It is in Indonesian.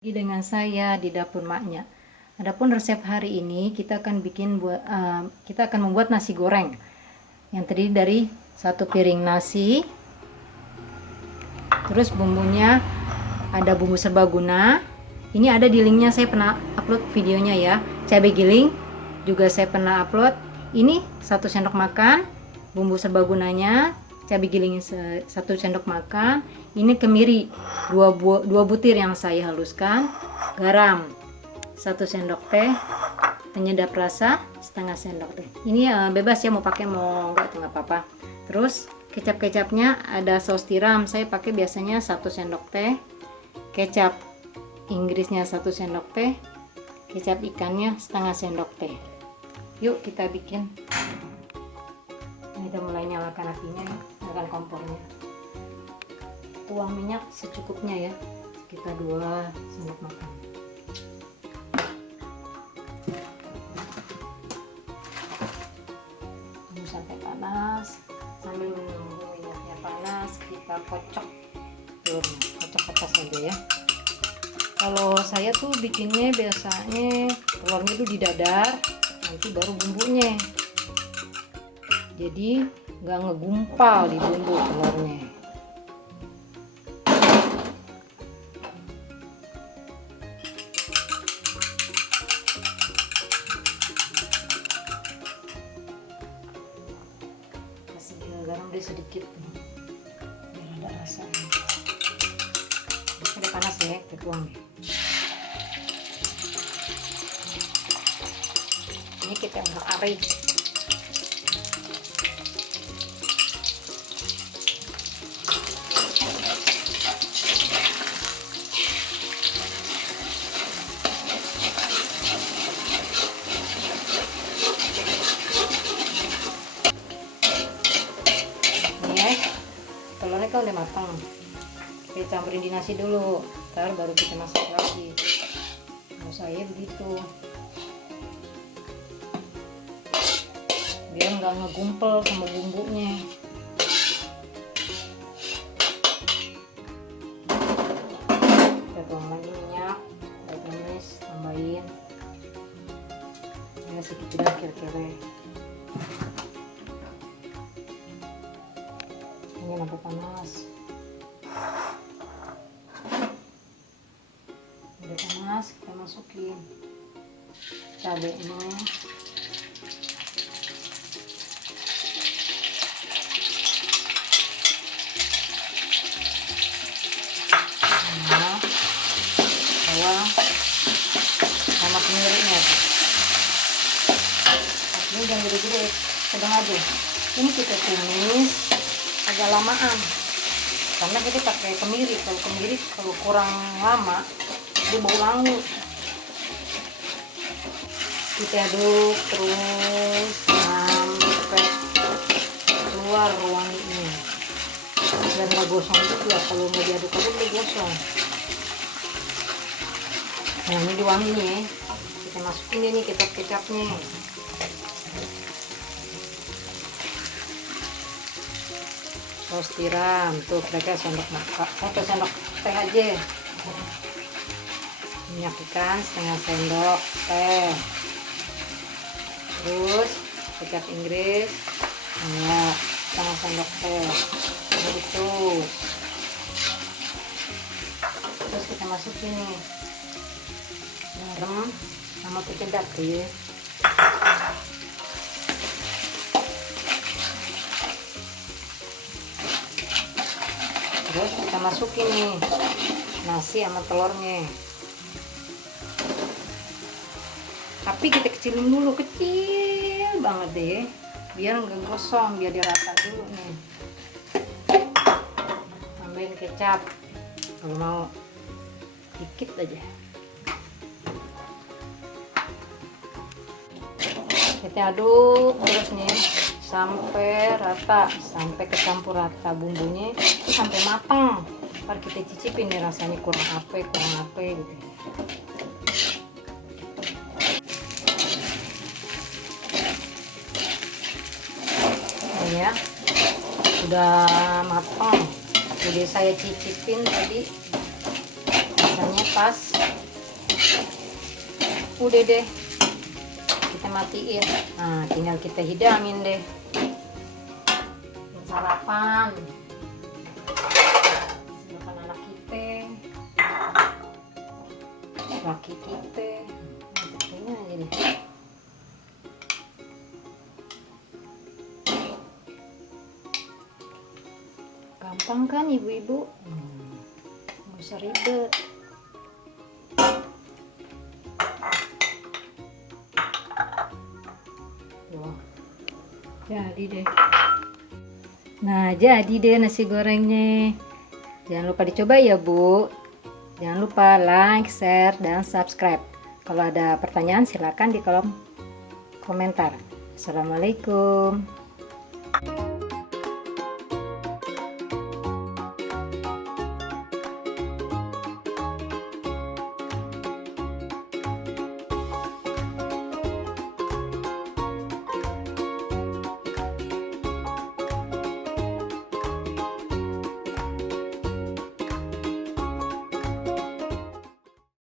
Dengan saya di dapur maknya. Adapun resep hari ini kita akan membuat nasi goreng yang terdiri dari 1 piring nasi. Terus bumbunya ada bumbu serbaguna. Ini ada di linknya, saya pernah upload videonya ya. Cabai giling juga saya pernah upload. Ini 1 sendok makan bumbu serbagunanya, cabai giling 1 sendok makan. Ini kemiri 2 butir yang saya haluskan, garam 1 sendok teh, penyedap rasa setengah sendok teh. Ini bebas ya, mau pakai mau enggak nggak apa-apa. Terus kecap-kecapnya ada saus tiram, saya pakai biasanya 1 sendok teh, kecap Inggrisnya 1 sendok teh, kecap ikannya setengah sendok teh. Yuk kita bikin. Ini kita mulai nyalakan apinya, nyalakan kompornya. Tuang minyak secukupnya ya, kita 2 sendok makan. Tunggu sampai panas. Sambil menunggu minyaknya panas, kita kocok telurnya, kocok-kocok saja ya. Kalau saya tuh bikinnya biasanya telurnya itu didadar, nanti baru bumbunya, jadi nggak ngegumpal di bumbu telurnya. Kasih garam deh sedikit biar ada rasanya. Ada panas ya, kita tuang ya. Ini kita udah arit. Telurnya kan udah matang, kita campurin di nasi dulu, ntar baru kita masak lagi. Kalau saya begitu, biar nggak ngegumpel sama bumbunya. Kita tuang lagi minyak, tumis, tambahin ya sedikit kira-kira. Ini sampai panas. Udah panas, kita masukin cabenya. Bawang sama kemirinya tuh. Ini jangan gede-gede, sedang aja. Ini kita tumis agak lamaan karena kita pakai kemiri. Kalau kemiri kalau kurang lama dia bau langu. Kita aduk terus sampai keluar wanginya, biar nggak gosong juga. Kalau mau diaduk-aduk dia gosong. Nah ini diwanginya, kita masukin ini kecap-kecapnya. Saus tiram tuh mereka sendok makan, 1 sendok teh aja. Minyak ikan setengah sendok teh. Terus kecap Inggris ya setengah sendok teh. Begitu. Terus kita masukin nih garam sama penyedap ya. Terus kita masukin nih nasi sama telurnya, tapi kita kecilin dulu, kecil banget deh biar nggak gosong, biar dirata dulu nih. Tambahin kecap kalau mau, dikit aja. Kita aduk terus nih sampai rata, sampai kecampur rata bumbunya, sampai matang. Ntar kita cicipin nih rasanya kurang apa gitu. Ini ya udah matang, jadi saya cicipin tadi rasanya pas. Udah deh, kita matiin. Nah, tinggal kita hidamin deh. Sarapan anak kita, laki kita. Ini aja deh. Gampang kan ibu-ibu? Nggak usah ribet. Tuh, jadi deh. Nah, jadi deh nasi gorengnya. Jangan lupa dicoba ya, Bu. Jangan lupa like, share, dan subscribe. Kalau ada pertanyaan silakan di kolom komentar. Assalamualaikum.